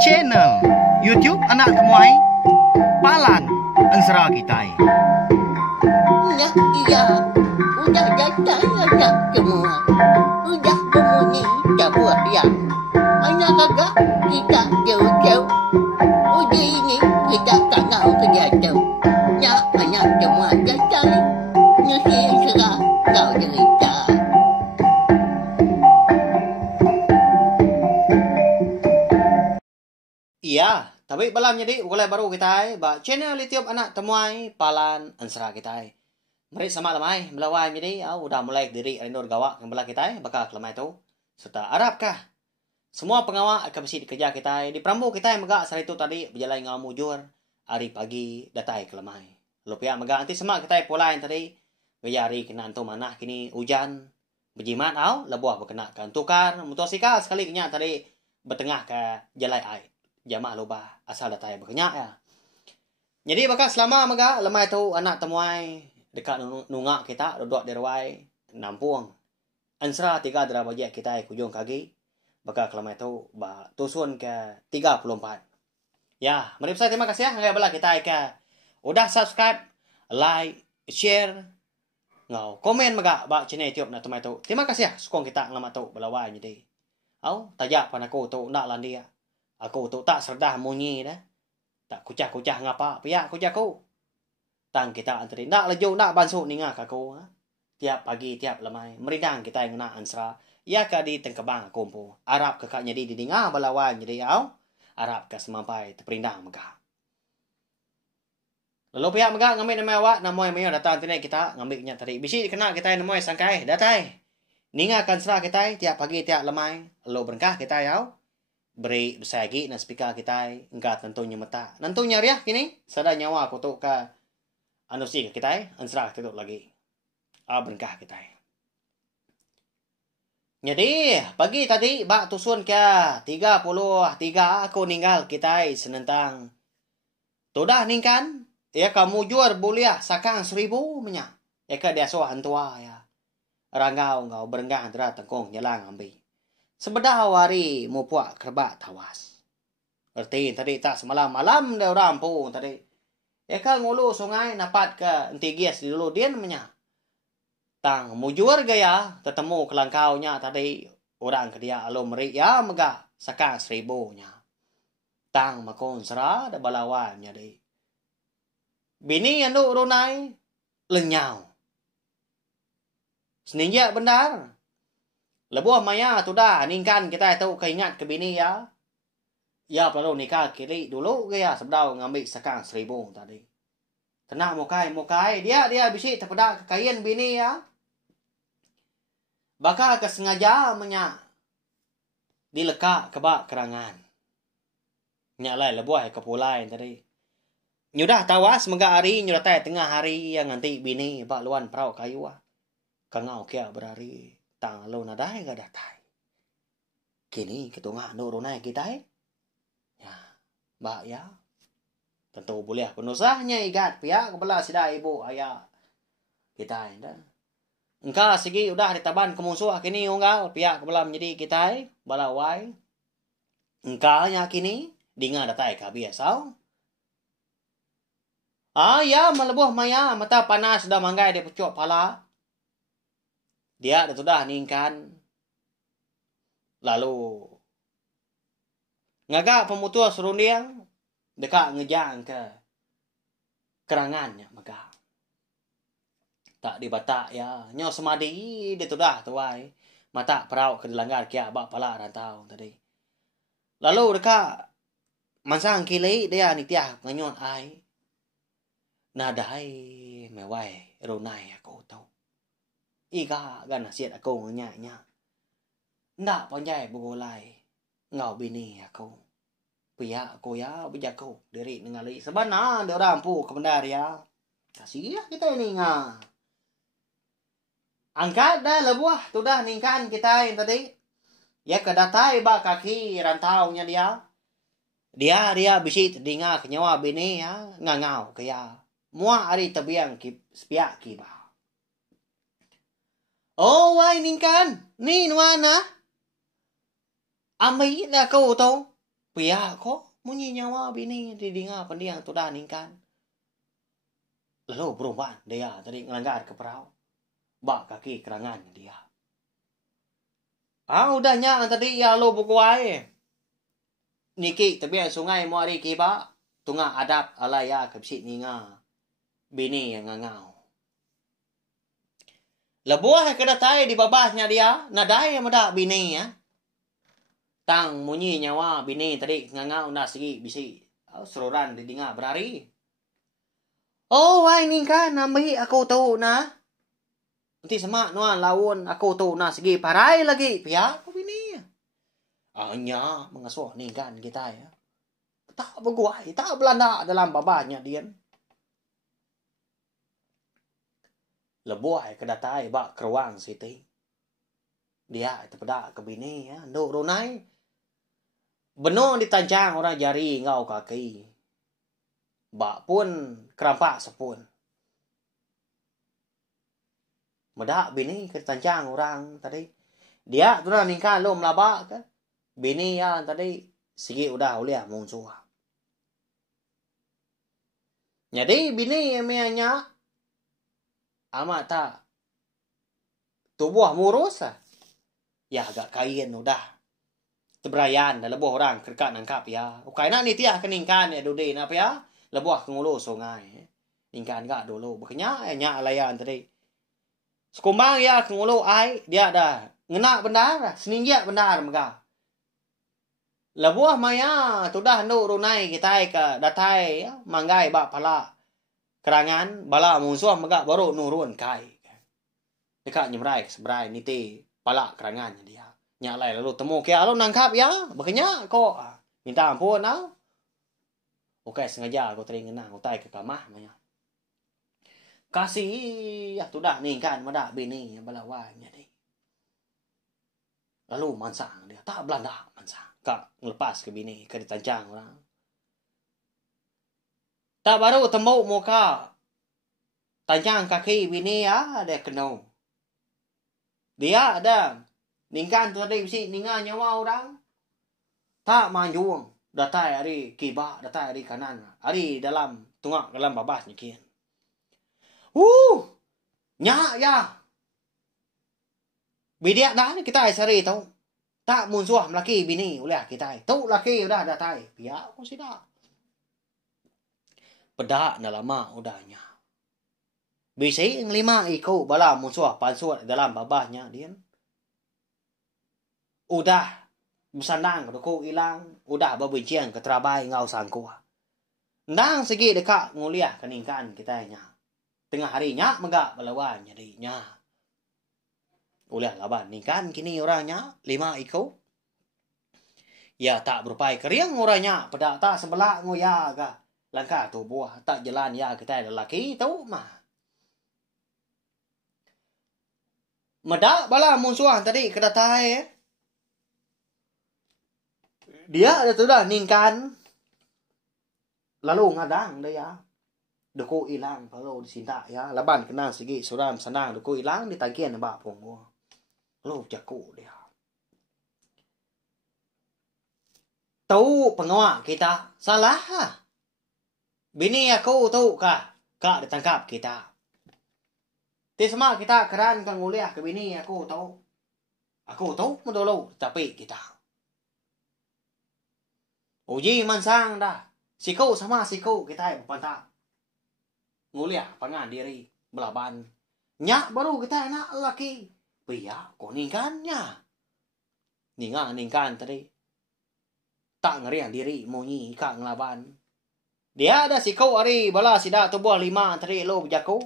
channel YouTube Anak Temuai Palan Ensera Kitai. Nah, iya, udah datang anak semua. Udah berbunyi sebuah yang anak kakak kita jauh-jauh. Uji ini kita kangau kejatuh. Ya, anak semua datang. Nusi serah kau cerita. Iya, tapi balam jadi ulai baru kita ba channel YouTube Anak Temuai Palan Ensera kita. Mari sama lamai melawai jadi udah mulai diri Alinor Gawak yang belah kita bakal kelemai tu serta Arab kah. Semua pengawal akan mesti dikerja kita di perambu kita yang megak hari itu tadi berjalan ngau mujur hari pagi datai kelemai. Lalu pihak megak nanti semak kita pulain tadi gaya hari kena antu manah kini hujan berjimat lebuah berkenakan tukar motosikal sekali kenya tadi bertengah ke jalan air. Jamaah lupa asal datai berkenyak ya. Jadi bakal selama mega lemai tu anak temuai dekat nungak kita duduk di ruai nampung. Ansra 3 derajat kita kujung kaki bakal kelemai tu ba tusun ke 34. Ya, mari saya terima kasih ya ngai bala kita ke udah subscribe, like, share, ngau komen mega ba channel YouTube na temuai tu. Terima kasih ya sukong kita ngelamat tu belawai jadi. Tajak pan aku tu nak landia. Aku tu tak serdah munyi dah. Tak kucah-kucah ngapa. Pihak kucah ku. Tang kita antri. Nak lejung, nak bansuk ningak aku. Tiap pagi, tiap lemai. Meridang kita yang nak ansra. Ia ka di tengkebang kumpu. Arab ke kaknya di dingah balawan. Jadi Arab ke semampai terperindang megah. Lalu pihak megah ngambil nama awak. Namoy mayo datang tinai kita. Ngambilnya tadi. Bisi kena kita namoy sangkai. Datai. Ningak ansra kita. Tiap pagi, tiap lemai. Lalu berkah kita beri besagi na speaker kita engkat tentunya mata tentunya riah kini sada nyawa aku tu ka anu si kita ansra tu lagi berkah kita. Jadi pagi tadi bak tusun ke 33 aku ninggal kita senentang tudah ningkan ya kamu jual buliah sakang 1000 menya ya ka dia so hantua ya rangau ngau berenggah antara tengkong nyelang ambil sebedah wari mau puak kerbak tawas. Erti tadi tak semalam malam dah rampung tadi. Ya kan ngulu sungai napat ke Antigias di dulu dia namanya. Tang mujur gaya ketemu kelangkaunya tadi orang ke dia alo meri ya megah sakang 1000 nya. Tang makon sera da balawannya deh. Bini anu runai lenyau. Seninja benar. Lebuah maya tu dah ningkan kita tahu keingat ke bini ya. Ya perlu nikah kiri dulu ke ya sebelum ngambil sakang 1000 tadi. Tenang mokai dia bisi terpedak ke kain bini ya. Bakal kesengaja menya dilekak kebak kerangan. Nyalai lebuah ke pulai tadi. Nyudah tawas mega hari nyudah tengah hari yang nanti bini bak luan perau kayu kangau kia berari. Tang lo nadai gak datai. Kini ketengah nurunai kita ya, mbak ya. Tentu boleh penusahnya igat pihak kepala sida ibu ayah kita dah. Engkau segi udah ditaban kemusuh kini unggal pihak kepala menjadi kita balawai. Engkau nya kini dinga datai ka biasa. Ya melebuh maya mata panas sudah manggai di pucuk pala. Dia sudah ningkan. Lalu ngagak pemutus rundiang dekat ngejang ke kerangannya megah. Tak dibatak ya. Nyo semadi dia sudah tuai. Mata perau ke dilanggar kia bak pala rantau tadi. Lalu dekat mansang kili dia nitiah nganyon ai. Nadai mewai runai aku tahu. Ika gan nasihat aku ngenya. Ndak panjai begolai. Ngau bini aku. Pihak aku ya bejaku diri ningali. Sebenarnya dia orang pu kebendar ya. Kasih ya kita ini nga. Angkat dah lebuah. Tu dah ningkan kita yang tadi. Ya kedatai bak kaki rantaunya dia. Dia bisi terdinga kenyawa bini ya. Ngangau kaya. Muah hari tebiang sepiak kiba. Oh, wai ningkan. Ni nuana. Amay na ko to. Pia ko munyi nyawa bini di dinga pendiang tu dah ningkan. Lalu berubah dia tadi ngelanggar ke perahu. Bak kaki kerangan dia. Udahnya tadi ya lo bukuai. Niki tapi sungai mo ari kiba tunga adap alaya kapsit ninga. Bini yang ngangau. Lebuah kedatai di babahnya dia, nadai mada bini ya. Tang munyi nyawa bini tadi ngangau na sigi bisi. Seroran di dinga berari. Oh, wai ningkan nambi aku tahu na. Nanti sama nuan lawan aku tahu na sigi parai lagi. Pihak aku bini. Hanya mengasuh ningkan kita ya. Tak berguai, tak Belanda dalam babahnya dia. Lebuai kedatai bak keruang siti. Dia itu pedak ke bini ya. Nduk runai. Benar ditancang orang jari ngau kaki. Bak pun kerampak sepun. Medak bini ketancang orang tadi. Dia tu dah ningkan lo melabak ke. Bini ya tadi sigi udah uliah muncul. Jadi bini emianya amat tak tubuh murus lah. Ya agak kain udah. Tebrayan dah lebuh orang kerkat nangkap ya. Ukai nak ni tiah keningkan ya dudin apa ya. Lebuh kengulu sungai. Ningkan gak dulu. Bekenya nyak layan tadi. Sekumbang ya kengulu ai dia dah ngenak benar. Seninggiak benar megah. Lebuh maya tu dah nduk runai kita ke datai ya. Manggai bak pala. Kerangan bala musuh megak baru nurun kai. Dekat nyemrai seberai niti pala kerangan dia. Nyak lai lalu temu kia lo nangkap ya. Bekenya kok minta ampun tau. Oke sengaja aku teringenang utai ke kamah maya. Kasih ya tu dah ningkan madak bini balawanya deh. Lalu mansang dia tak Belanda mansang. Kak ngelepas ke bini ke ditancang orang. Tak baru tembuk muka. Tancang kaki bini ya ada kena. Dia ada ningkan tu tadi bisi ninga nyawa orang. Tak manjung. Datai hari kiba, datai hari kanan. Hari dalam tungak dalam babas nyikin. Nyak ya. Bidiak dah ni kita sari tau. Tak musuh laki bini oleh kita. Tau laki udah datai. Biak pun sida. Pedak dah lama udahnya. Bisi yang 5 ikut bala musuh pansut dalam babahnya dia. Udah bersandang ko hilang, udah berbincang ke terabai ngau sangku. Ndang segi dekat nguliah keningkan kita nya. Tengah harinya megak balawan jadinya. Ulah laban ningkan kini orangnya 5 ikut. Ya tak berupai keriang orangnya, pedak tak sebelah ngoya ga. Langkah tu buah tak jalan ya kita lelaki tahu mah. Medak bala musuh tadi kedatai. Dia ada tu dah ningkan. Lalu ngadang dia. Deku hilang kalau disinta ya. Laban kena segi suram senang deku hilang ditangkian bak pung. Lalu jaku dia. Tahu pengawak kita salah. Bini aku tahu kah? Kak ditangkap kita. Ti sama kita keran kang nguliah ke bini aku tahu. Aku tahu mendolo tapi kita. Uji mansang dah. Siku sama siku kita berpantang. Nguliah pangan diri belaban. Nyak baru kita nak laki. Pia kau ningkannya. Ningkan tadi. Tak ngerian diri munyi kak ngelaban. Dia ada siku hari bala sida tubuh 5 tadi lo berjaku.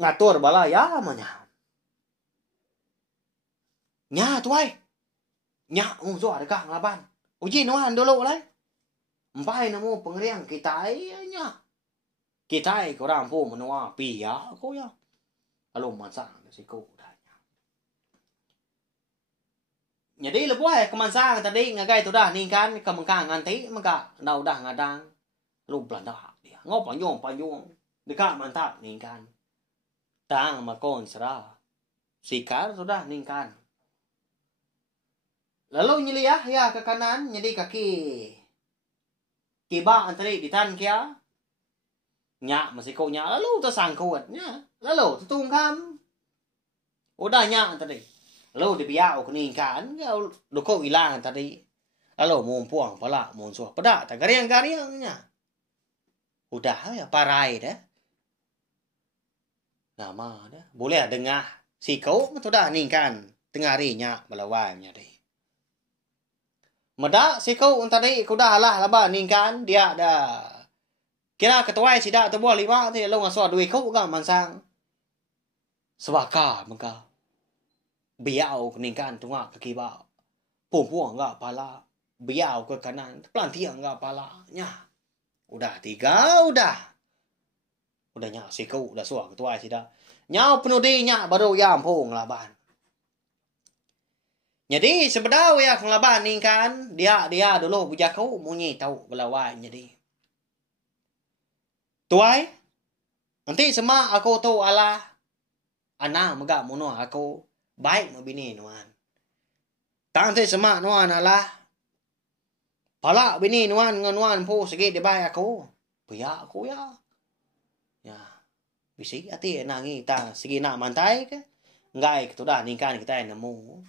Ngatur bala ya manya. Nya tuai. Nya musuh dekat ngelaban. Uji nuan dulu lah. Empai nemu pengeriang kita nya. Kita korang pun menua pia aku ya. Lalu mansang siku dahnya. Jadi lebuai kemansang tadi ngagai tu dah ningkan kemengkang nanti maka nau dah ngadang. Lalu Belanda dia. Ngau panjung. Dekat mantap ningkan. Tang makon serah. Sikar sudah ningkan. Lalu nyeliah ya ke kanan, jadi kaki kiba antri ditan kia. Nya masih kau nya lalu tersangkut nya. Lalu tetungkam. Udah nya tadi. Lalu dibiau keningkan, lu kau hilang tadi. Lalu mumpuang pala munsuh pedak tak gariang-gariangnya. Udah ya parai dah. Nama dah. Boleh dengar si kau sudah ningkan tengah harinya melawainya deh. Medak si kau tadi kau dah lah laba ningkan dia dah. Kira ketua si dah tebuah lima tu lo ngasua duit kau kan mansang. Sebaka maka. Biau ningkan tengah kaki bau. Pumpuang enggak pala. Biau ke kanan, pelantiang enggak palanya. Udah tiga, udah. Udahnya si kau udah suah ketua si dah. Nyau penuh dinya baru yam pung laban. Jadi sebenarnya ya kelaban ni kan dia dulu bujak kau munyi tahu belawai jadi. Tuai, nanti semua aku tahu ala anak megak muno aku baik mabini nuan. Tangte semua nuan ala pala bini nuan nganuan po sige di bay ako. Puya ako ya. Ya. Bisi ati nangi ta sige na mantay ka. Ngai kito da ningkan kita nemu.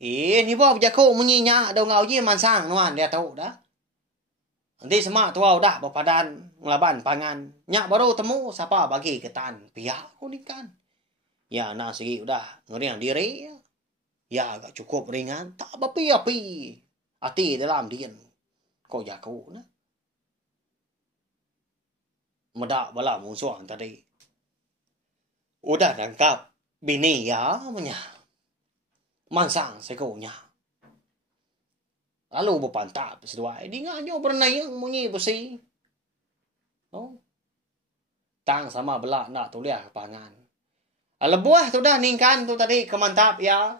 Ni bo jako munyinya daw ngau ji mansang nuan dia tahu dah. Nanti semua tuau dah bapadan ngelaban pangan. Nyak baru temu siapa bagi ketan. Pihak ko ningkan. Ya na sige udah ngeriang diri. Ya agak cukup ringan. Tak api-api. Hati dalam dian. Kau jago na. Medak bala musuh tadi. Udah nangkap bini ya punya. Mansang sekonya. Lalu berpantap seduai. Di nganyo bernayang munyi besi. Oh. Tang sama belak nak tuliah pangan. Lebuah tu dah ningkan tu tadi kemantap ya.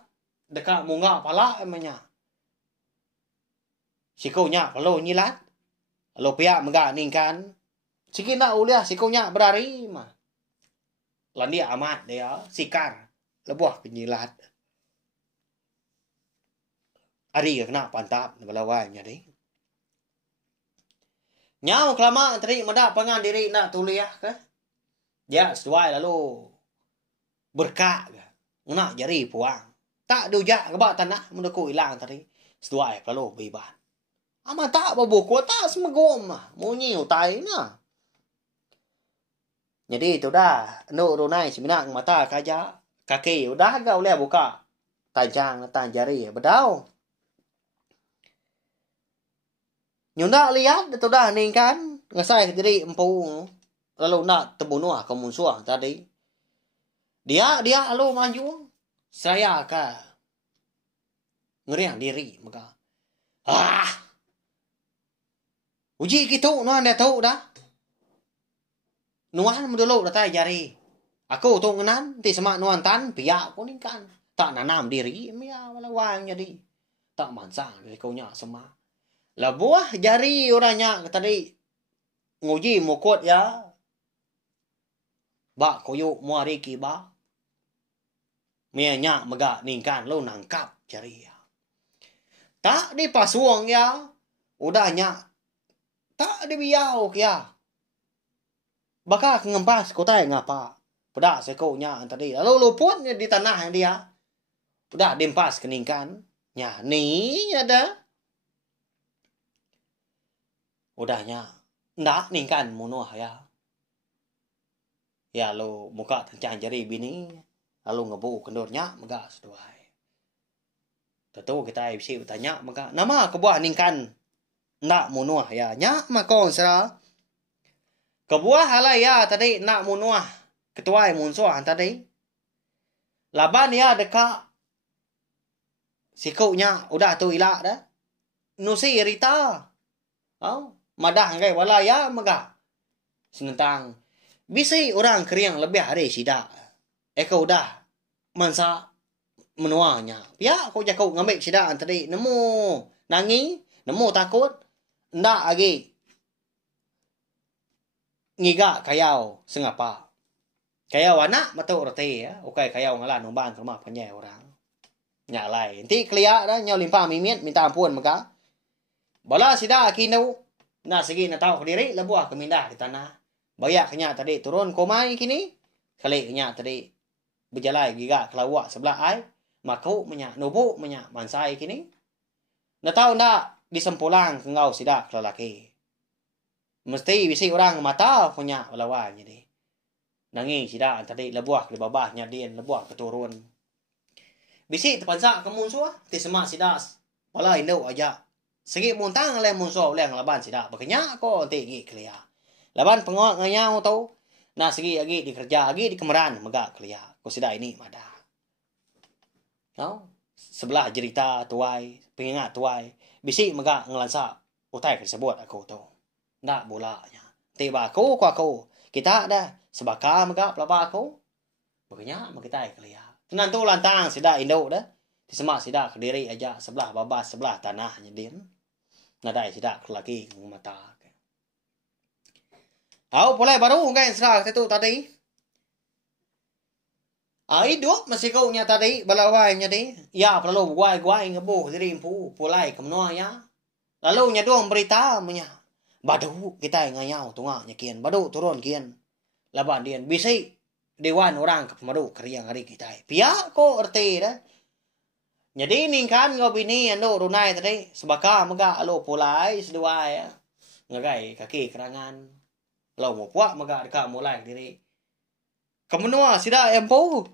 Dekat munga pala emangnya. Sikonya kalau nyilat. Kalau pihak megak ningkan. Sikit nak uliah sikonya berari mah. Landi amat dia sikar. Lebuah penyilat. Ari kena pantap belawainya deh. Nyau kelama tadi medak pangan diri nak tuliah ke. Ya sesuai lalu berkak ke. Nak jari puang. Tak dujak ke bak tanah mendeku hilang tadi. Sesuai lalu beban. Ama tak babuku tak semegom mah. Munyi utai na. Jadi itu dah. Nuk runai seminang mata kaja. Kaki udah kau lihat buka. Tajang tan jari bedau. Nyunda lihat itu dah ning kan. Ngasai diri empu. Lalu nak terbunuh ke musuh tadi. Dia lalu maju. Saya ke. Ngeriang diri maka. Uji gitu nuan dia tahu dah. Nuan mendulu dah tay jari. Aku tu ngenan. Ti semak nuan tan. Pihak ko ning kan. Tak nanam diri. Mia walawang jadi. Tak mansang. Dari kau nyak semak. Lah buah jari orangnya tadi nguji mukut ya. Bak koyuk muari kiba. Mianya megak ningkan lo nangkap jari ya. Tak dipasuang ya. Udahnya tak dibiau ya. Baka ngempas kotai ngapa. Pedak sekonya tadi. Lalu luput di tanah dia. Udah dimpas keningkan. Ya ni ada. Udahnya. Ndak ningkan munuh ya. Ya lo muka tencang jari bini. Lalu ngebu kendurnya megak seduai. Tentu kita bisa bertanya maka nama kebuah ningkan. Ndak munuh ya. Nyak makon sera. Kebuah halai ya tadi nak munuh. Ketua munsuh tadi. Laban ya dekat. Sikuknya udah tu ilak dah. Nusi rita. Oh. Madah ngai wala ya megak. Senentang. Bisi orang keriang lebih hari sida. Eko udah. Mansa menuanya. Ya aku jago ngambil sida tadi. Nemu. Nangi. Nemu takut. Ndak lagi. Ngiga kayau. Sengapa. Kayau anak matuk roti ya. Okay kayau ngalan umban ke rumah penyai orang. Nya lai. Nanti kelia dah nyau limpah mimit minta ampun maka. Bala sida kinau. Na sige na tao kadiri labuah kemindah di tanah. Bayak kenya tadi turun komai kini. Kali kenya tadi berjalai giga kelawak sebelah ai. Makau menya nubu menya mansai kini. Na tao ndak disempulang kengau sida kelalaki. Mesti bisi orang mata punya lawan jadi. Nangi sida tadi labuah ke babahnya dia labuah keturun. Bisi terpansak kemun suah ti semak sida pala indau aja. Segi muntang le mun so le laban sida bakanya ko ti gi kelia. Laban pengok nganyau tau. Nah segi agi dikerja agi di kemeran mega kelia. Ko sida ini mada. Kau sebelah cerita tuai, pengingat tuai. Bisi mega ngelansa utai tersebut aku tau. Ndak bolanya. Tiba aku ku aku. Kita dah sebaka mega pelapa aku. Bakanya kita kelia. Tenan tu lantang sida induk dah. Di semak sida kediri aja sebelah babas sebelah tanahnya dia. Nadai sida lagi mata. Au pulai baru kan serak itu tadi. Hidup masih kau nya tadi balawai nya di. Ya perlu guai ngebuh diri impu pulai kemnoa ya. Lalu nya dong berita menya. Badu kita ngayau tunga nya kian. Badu turun kian. Laban dian bisi dewan orang ke pemadu kriang hari kita. Pia ko erti dah. Jadi ningkan ngobini ando runai tadi sebaka mega alo pulai sedua ya. Ngagai kaki kerangan. Lo mau puak mega dekat mulai diri. Kemenua sida empo.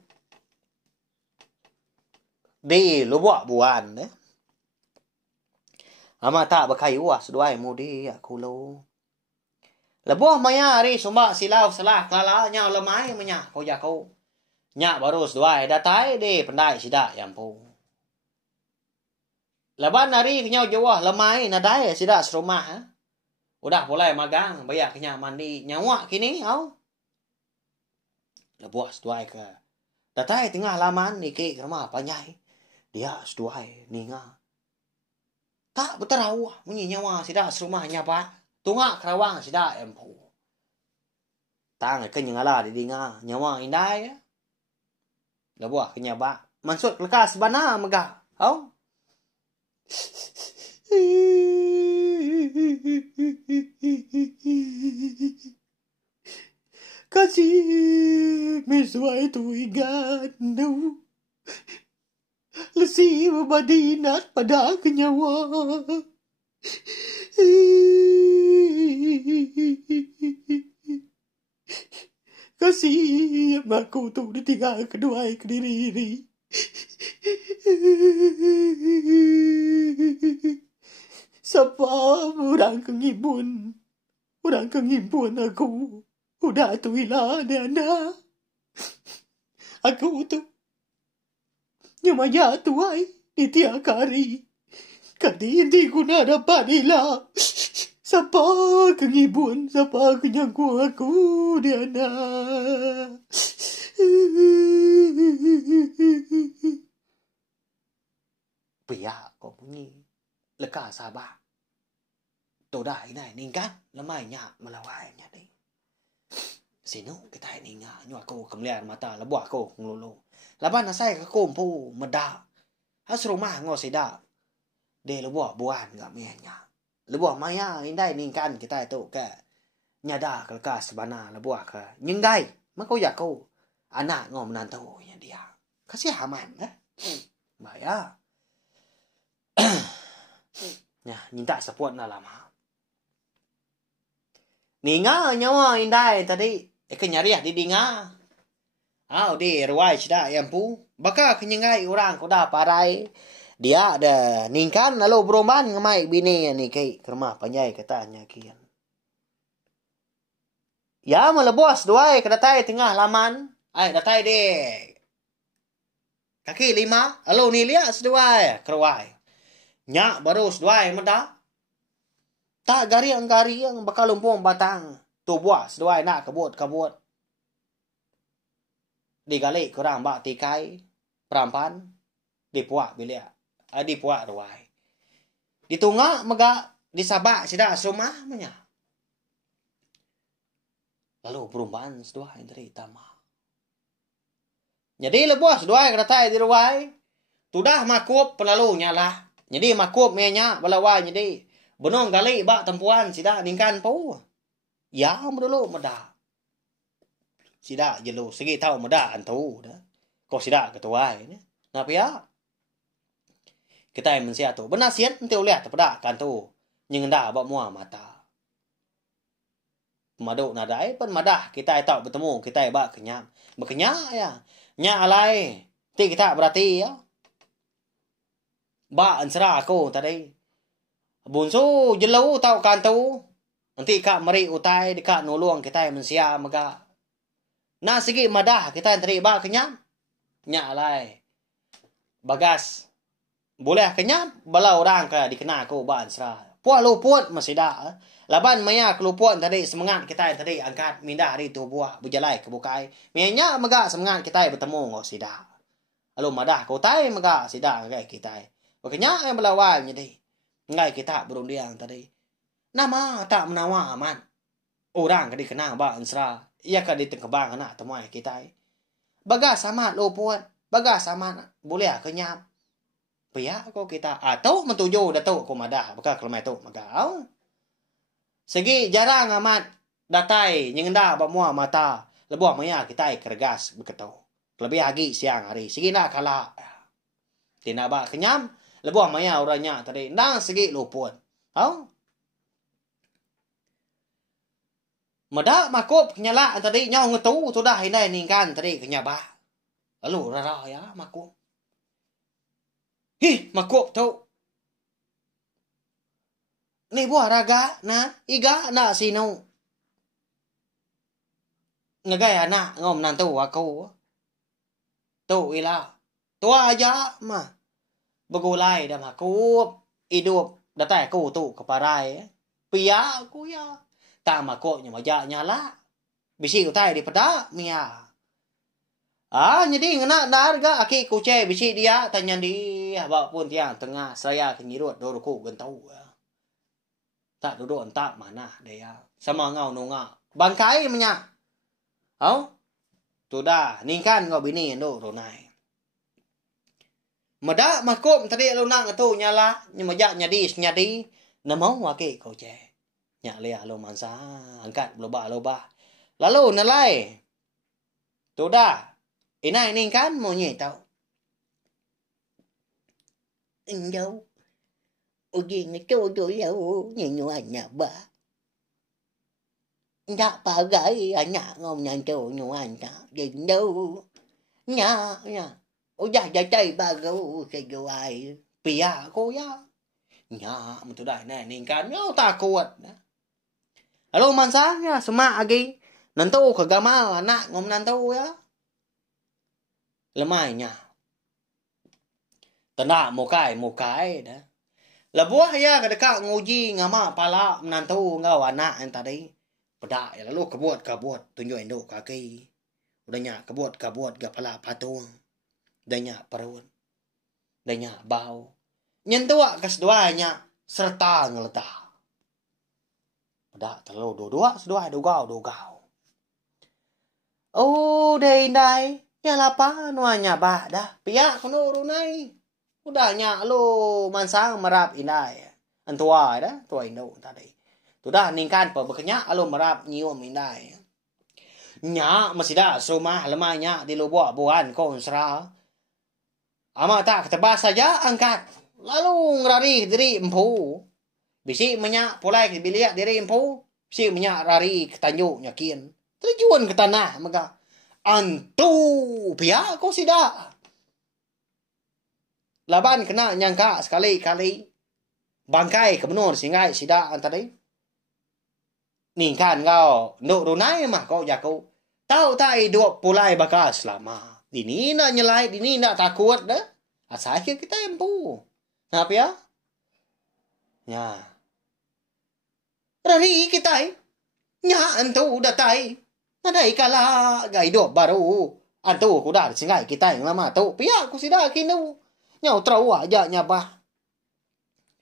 Di lo buat buan deh. Ama tak berkayu ah sedua mudi aku lo. Lebuh maya hari sumba silau salah kala nya lemai menya kau ya kau. Nya baru sedua datai di pendai sida empo. Laban hari kenyau jawah lemai nadai sida serumah ha. Udah mulai magang bayar kenya mandi nyawa kini au. Lebuh seduai ke. Datai tengah laman niki rumah panjai. Dia seduai ninga. Tak beterau munyi nyawa sida serumah nyapa. Tunga kerawang sida empu. Tang ke nyangala di dinga nyawa indai. Lebuh kenya ba. Maksud lekas bana mega. Au. Kasih miswai tu iganu lesi badinat pada kenyawa kasih aku tu ditinggal kedua kediri Siapa orang kengibun aku. Udah tu ilah dana. Aku tu nyamaya tuai di tiap kali. Kadiri guna dapat ilah. Siapa kengibun, siapa kenyangku aku dana. Pihak kau bunyi. Leka sabar. Toda ini ningkan lemainya melawainya deh. Sino kita ini nyu aku kemelian mata lebuh aku ngelulu. Laban nasai ke kumpu meda. Has rumah ngosida. De lebuh buan enggak mianya. Lebuh maya indai ningkan kita itu ke nyada kelkas sebana lebuh ke nyenggai. Makau ya kau anak ngom menantu nya dia. Kasih aman eh. Baya. Nah, minta support na lama. Ninga nyawa indai tadi kenyariah di dinga. Di ruai sida empu. Baka kenyengai orang kuda parai. Dia ada ningkan lalu beroman ngemai bini ni kai ke rumah panjai katanya kian. Ya melebos duai kedatai tengah laman. Datai de. Kaki 5 lalu ni lihat seduai keruai. Nya baru seduai meda. Tak gariang bakal lumpung batang. Tu buat seduai nak kabut. Digali kurang bak tikai. Perampan. Dipuak bilik. Dipuak ruai. Ditunggak mega. Disabak sida asrumah menya. Lalu perumpamaan seduai dari tamah. Jadi lebuah seduai kedatai di ruai. Tudah makup pelalu nyala. Jadi makup menya balawai jadi. Benong gali ba tempuan sida ningkan pau. Ya dulu meda. Sida jelu segi tahu meda antu dah. Kau sida ketua ini. Ngapa ya? Kita yang mensia tu. Benar sian nanti lihat pada kan tu. Nhưng dah ba mua mata. Madu nadai pun madah kita tahu bertemu kita ba kenyam. Berkenyam ya. Nya alai. Ti kita berarti ya. Ba ansra aku tadi. Bunsu jelu tahu kan tu. Nanti kak mari utai dekat nulung kita mensia maga. Na segi madah kita tadi ba kenyam. Nya alai. Bagas. Boleh kenyam bala orang ka dikena aku ba ansra. Puak luput masih dah. Laban maya keluput tadi semangat kita tadi angkat mindah hari tu buah berjalai ke bukai. Mianya maga semangat kita bertemu ngok sida. Lalu madah kau tai maga sida ngai kita. Makanya yang belawai jadi. Ngai kita berundiang tadi. Nama tak menawa aman. Orang ka dikena ba ansra. Ia ka ditengkebang anak temuai kita. Bagas amat luput. Bagas amat boleh kenyam. Pia ko kita atau mentuju datuk ko madah baka kelemai tu magau. Segi jarang amat datai nyengda ba mua mata lebuh maya kita kergas beketo. Lebih lagi siang hari segi nak kala. Tina ba kenyam lebuh maya orangnya tadi nang segi luput. Au. Madak makup nyala tadi nyau ngetu sudah hindai ningkan tadi kenyaba. Lalu rara ya makup. Hi, makup tu. Ni buah raga na iga na sino. Ngagay anak ngom nantu aku. Tu ila. Tua aja mah. Begulai dah makup. Hidup datai aku tu keparai. Pia aku ya. Tak makuk nyamaja nyala. Bisi utai di pedak mia. Jadi ngena darga aki kucai bisi dia tanya dia bawa pun tiang tengah saya kenyirut doruku gentau. Tak duduk entak mana dia. Sama ngau nunga. Bangkai menyak. Tu dah ningkan ngau bini ndo ronai. Madak makum tadi lunang tu nyala nyamajak nyadi namau aki kucai. Nyak lia lo mansa angkat loba. Lalu nalai. Tu dah. Inai ni kan mau nyi tau. Đâu. Uji ngetu tu lau nyenyu anya ba. Ndak pagai anya ngom nyantu nyuan ta. Din đâu. Nya. Udah jatai bagu sejuai. Pia ko ya. Nya mentu dah ni kan ngau takut. Halo mansanya semak agi. Nantu kagamal anak ngom nantu ya. Lemainya. Tanda mukai dah. Lebuah ya kedeka nguji ngama pala menantu ngau anak yang tadi. Pedak ya lalu kebuat tunjuk induk kaki. Udahnya kebuat gapala patung. Udahnya perut. Udahnya bau. Nyentuak keseduanya serta ngeletak. Pedak terlalu dua sedua dugau. Oh dai. Ya lapa nuanya bah dah. Pia kono runai. Udahnya lo mansang merap indai. Antua dah, tua indo tadi. Tu dah ningkan pa bekenya alo merap nyium indai. Nya masih dah rumah lemahnya di lubuk buan konsra. Ama tak ketebas saja angkat. Lalu ngerari diri empu. Bisi menyak pulai biliak diri empu. Bisi menyak rari ke tanjuk nyakin. Tujuan ke tanah maka. Antu pia ko sida. Laban kena nyangka sekali-kali. Bangkai kebenur singai sida antari. Ningkan kau nduk runai mah kau jaku. Tahu tak hidup pulai bakal selama. Dini nak nyelai, dini nak takut dah. Asal kita empu. Kenapa ya? Ya. Rari kita. Nya antu datai. Nadai kala hidup baru. Antu aku dah singai kita yang lama tu. Pia aku sida kinu. Nyau trau aja nyabah.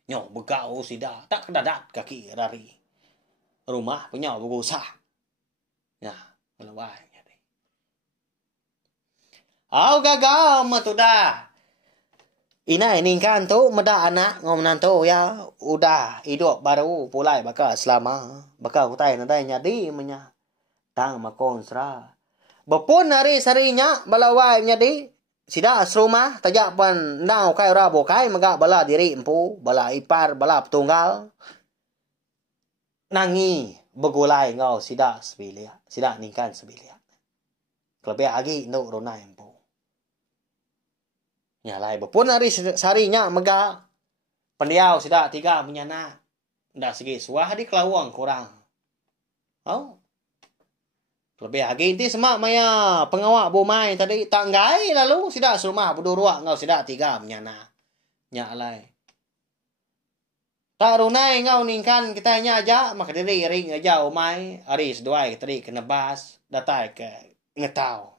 Nyau begau sida. Tak kedadat kaki rari. Rumah punya begusah. Ya, melawai. Au gagal mah tu dah. Inai ningkan tu meda anak ngom nanto ya udah hidup baru pulai baka selama baka kutai nadai nyadi menya tang makon sra. Bepun hari sarinya balawai nyadi sida asruma tajak pan nau kai ra bokai maga bala diri empu bala ipar bala tunggal nangi begulai ngau sida sebilia sida ningkan sebilia. Kelebih agi no rona empu. Nyalai bepun hari sarinya mega pendiau sida tiga menyana ndak segi suah di kelawang kurang. Oh. Lebih lagi inti semak maya pengawak bomai tadi tanggai lalu sida serumah berdua ngau sida tiga menyana. Nyalai. Tak runai ngau ningkan kita aja maka diri ring aja umai hari seduai tadi kena bas datai ke ngetau.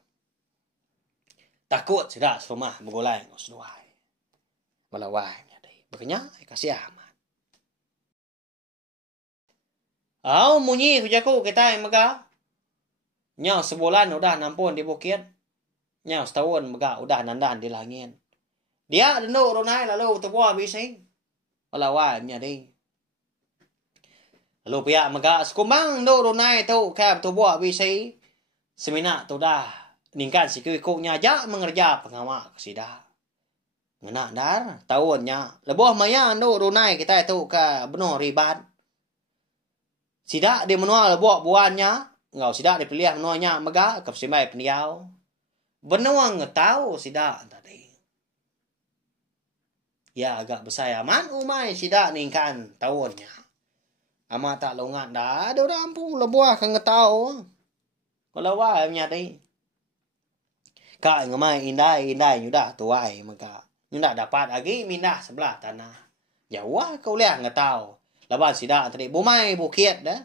Takut sida serumah begulai ngau seduai. Melawai nyadai. Makanya kasih aman. Au munyi hujaku kita mega. Nyau sebulan udah nampun di bukit. Nyau setahun mega udah nandan di langit. Dia denduk runai lalu tubuh bising. Melawai nyadai. Lalu pihak mega sekumbang duk runai tu kaya tubuh bising. Semina tu dah ningkan si kuikunya aja mengerja pengawak kesida. Ngena dar tahunnya. Lebuh maya duk runai kita itu ke benuh ribat. Sida di menua lebuh buannya. Ngau sida dipilih menuanya mega kapsimai pendiau. Benua ngetau sida tadi. Ya agak besar aman umai sida ningkan tahunnya. Ama tak longat dah ada rampung lebuah kan ngetau. Kalau wah nyadai. Kak ngemai indai nyudah tuai mega. Nyudah dapat lagi mindah sebelah tanah. Jauh kau lihat ngetau. Laban sida tadi bumai bukit dah.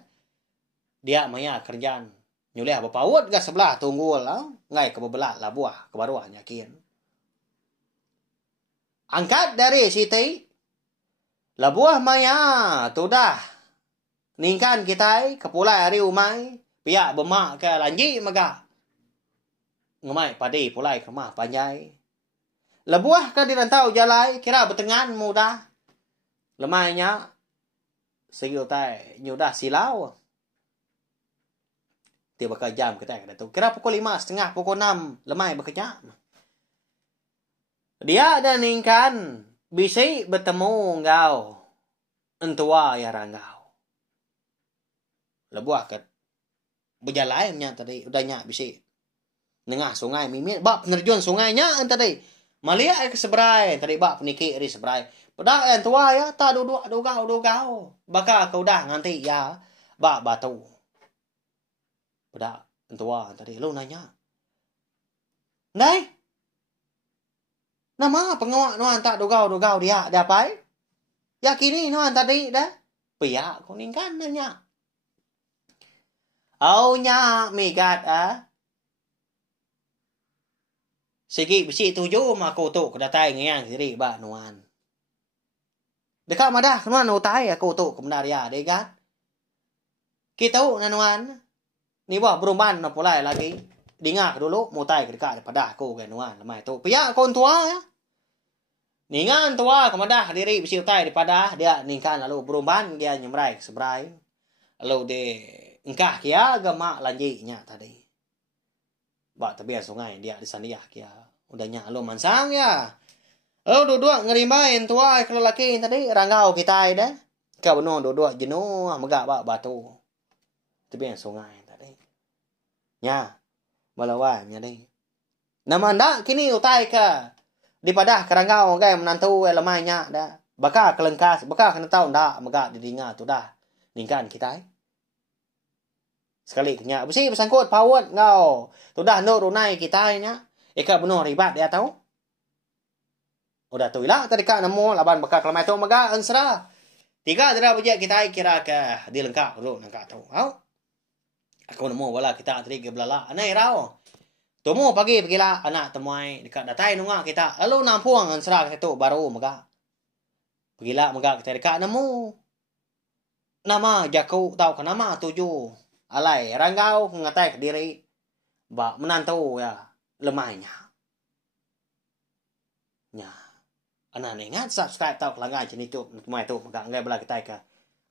Dia maya kerjaan. Nyulih berpaut ke sebelah tunggul. Ngai ke bebelah labuah. Ke baruah nyakin. Angkat dari siti. Labuah maya. Tu dah. Ningkan kita. Kepulai hari umai. Pihak bemak ke lanji mega. Ngemai padi pulai ke rumah panjai. Labuah ke dirantau jalai. Kira bertengan mudah. Lemainya. Segi utai. Nyudah silau. Dia bakal jam kita kata tu. Kira pukul 5:30, pukul 6 lemai bekerja. Dia ada ningkan bisi bertemu ngau entua ya rangau. Lebuah kat berjalai nya tadi udah nyak bisi. Nengah sungai mimit bab penerjun sungainya tadi. Malia ke seberai tadi bab peniki ri seberai. Pada entua ya ta duduk dugau. Bakal kau dah nganti ya bab batu. Pada entua tadi lu nanya. Nai. Nama pengawak nuan tak dugau dia apa? Ya kini nuan tadi dah. Pihak kau ningkan nanya. Au nya migat Segi besi tujuh aku tu kedatai ngeyang diri ba nuan. Dekat madah nuan utai aku tu kebenaria dekat. Kita nuan. Ni wah beruman na pulai lagi. Dingak dulu mutai ke dekat daripada aku ke nuan lemai tu. Pihak kon tua ya. Ningan tua kemadah diri besi utai daripada dia ningkan lalu beruman dia nyemrai seberai. Lalu de engkah kia gemak lanjinya tadi. Ba tebian sungai dia di sandiah kia. Udahnya lalu mansang ya. Lalu duduk ngerimain tua kalau laki tadi rangau kita dah. Kau benar duduk jenuh megak bak batu. Tebian sungai. Nya, balawai nya deh. Nama ndak kini utai ke daripada kerangau kan menantu lemainya dah. Baka kelengkas, baka kena tahu ndak megak didinga tu dah. Ningkan kita. Sekali nya besi bersangkut pawat ngau. Tu dah no runai kita nya. Eka benar ribat dia tahu. Udah tu ilah tadi ka nemu laban baka kelemai tu megak ansra. Tiga dera bejak kita kira ke dilengkap dulu nangka tahu. Au. Aku nemu wala kita tadi ke belala. Anai rao. Temu pagi pergilah anak temuai dekat datai nunga kita. Lalu nampuang ansra itu baru mega. Pergilah mega kita dekat nemu. Nama jaku tahu ke nama tujuh. Alai ranggau ngatai ke diri. Ba menantu ya lemahnya. Nya. Ana ingat subscribe tau kelanggan channel YouTube mai tu maka ngai bala kita ka.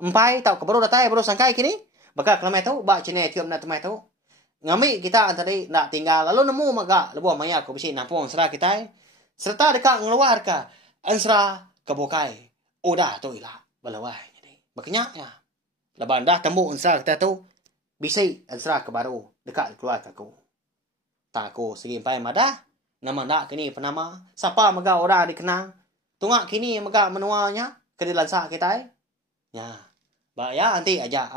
Empai tau kebaru datai baru sangkai kini. Baka kelamai tu ba channel YouTube na temai tu. Ngami kita tadi nak tinggal lalu nemu maka lebuh maya ko bisi nampung sera kita. Serta dekat ngeluar ka ansra kabokai. Oda tu ila balawai jadi. Makanya ya. Laban dah temu ansra kita tu bisi ansra kebaru dekat keluar ka ko. Tak ko segi empai madah. Nama nak kini penama. Siapa maga orang dikenang. Tungak kini maga menuanya. Kedilansa kita. Ya. Ba ya nanti aja.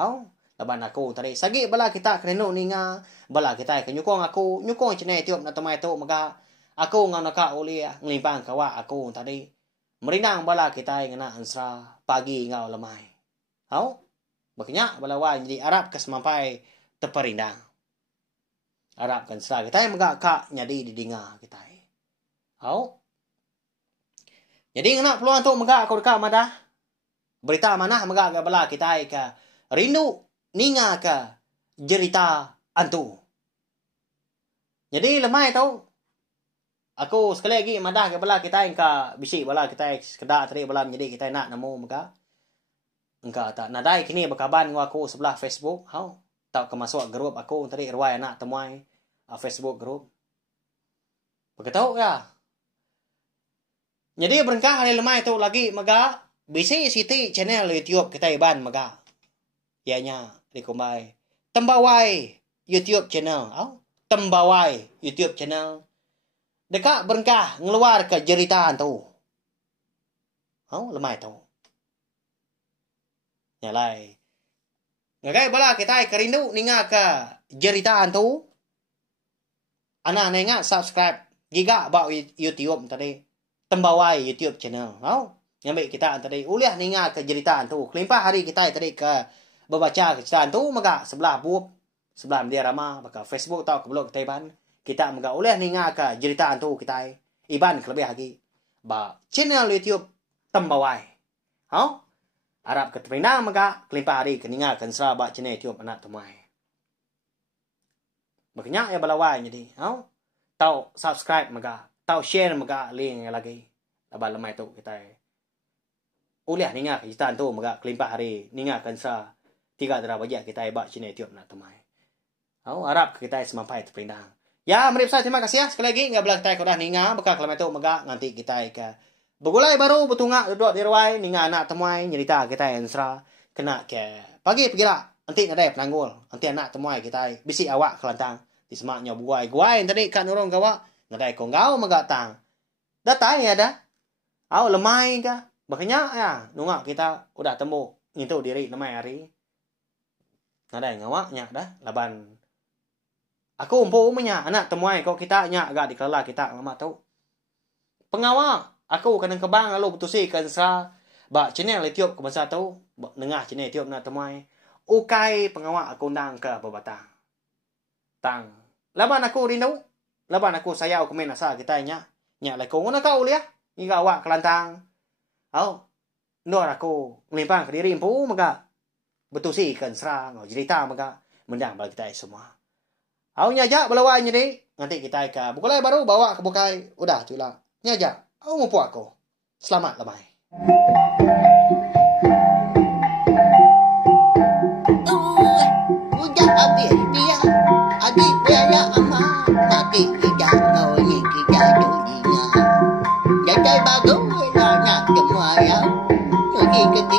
Laban aku tadi. Sagi bala kita kena ninga. Bala kita nyukong aku. Nyukong cina tiup na temai tu maga. Aku nganaka uli ngelimpang kawa aku tadi. Merinang bala kita ngana ansra. Pagi ngau lemai. Makanya bala wan jadi Arab kesemampai teperindang. Arab kan sera kita maga kak nyadi didinga kita. Jadi ngana peluang tu maga aku dekat madah. Berita mana maga ga bala kita ka rindu ninga ka jerita antu. Jadi lemai tau. Aku sekali lagi madah ga bala kita ka bisi bala kita sekedar tadi bala jadi kita nak nemu maga. Engka tak nadai kini bakaban ngau aku sebelah Facebook. Tak kemasuk grup aku tadi ruai anak temuai Facebook grup. Begitu ya. Jadi berengkah hari lemai tu lagi maga bisi siti channel YouTube kita iban maga. Ianya dikumbai. Tembawai YouTube channel. Tembawai YouTube channel. Dekat berengkah ngeluar ke jeritaan tu. Lemai tu. Nyalai. Ngagai bala kita kerindu ninga ke jeritaan tu. Ana nenga subscribe giga ba YouTube tadi. Tembawai YouTube channel. Nyambi kita tadi uliah ninga ke jeritaan tu. Kelimpah hari kita tadi ke membaca jeritaan tu maka sebelah bup sebelah media rama maka Facebook tau ke blog kita iban. Kita maka uliah ninga ke jeritaan tu kita iban kelebih lagi. Ba channel YouTube Tembawai. Arab ke terpinang maka kelimpah hari keninga kan sera ba channel YouTube anak temai. Makanya ya balawai jadi. Tau subscribe maka, tau share maka link lagi. Laban lemai tu kita. Uliah ninga kejitan tu maka kelimpah hari ninga kan sera 3 darah bajak kita ba channel YouTube anak temai. Arab ke kita semampai terpinang. Ya, mari saya terima kasih ya sekali lagi ngablah kita ko dah ninga maka lemai tu maka nganti kita ke begulai baru betungak duduk di ruai ninga anak temuai nyerita kita ensra kena ke pagi pergi lah nanti nadai penanggul nanti anak temuai kita bisi awak kelantang di semaknya guai tadi kan orang gawa nadai konggau magatang datang ya dah lemai ka makanya ya nungak kita udah temu ngintu diri lemai hari nadai ngawaknya dah laban aku umpamanya anak temuai kau kita nya agak dikelola kita lama tahu pengawal aku kadang kebang lalu betusi kan sa ba channel YouTube ke masa tu nengah channel YouTube na temai ukai pengawak aku undang ke babatang tang laban aku rindu laban aku sayau komen asa kita nya lai ko ngona kau liah inga awak kelantang ndor aku ngelimpang ke diri empu maka betusi kan serang cerita maka mendang bagi kita semua nya ja belawanya ni nanti kita ke bukulai baru bawa ke bukai udah tu lah nya ja mau po ako. Selamat lemai. Udah habis dia. Adik biaya ama. Mati tidak ngawin kita dunia. Jadai bagus nak semua ya. Jadi kita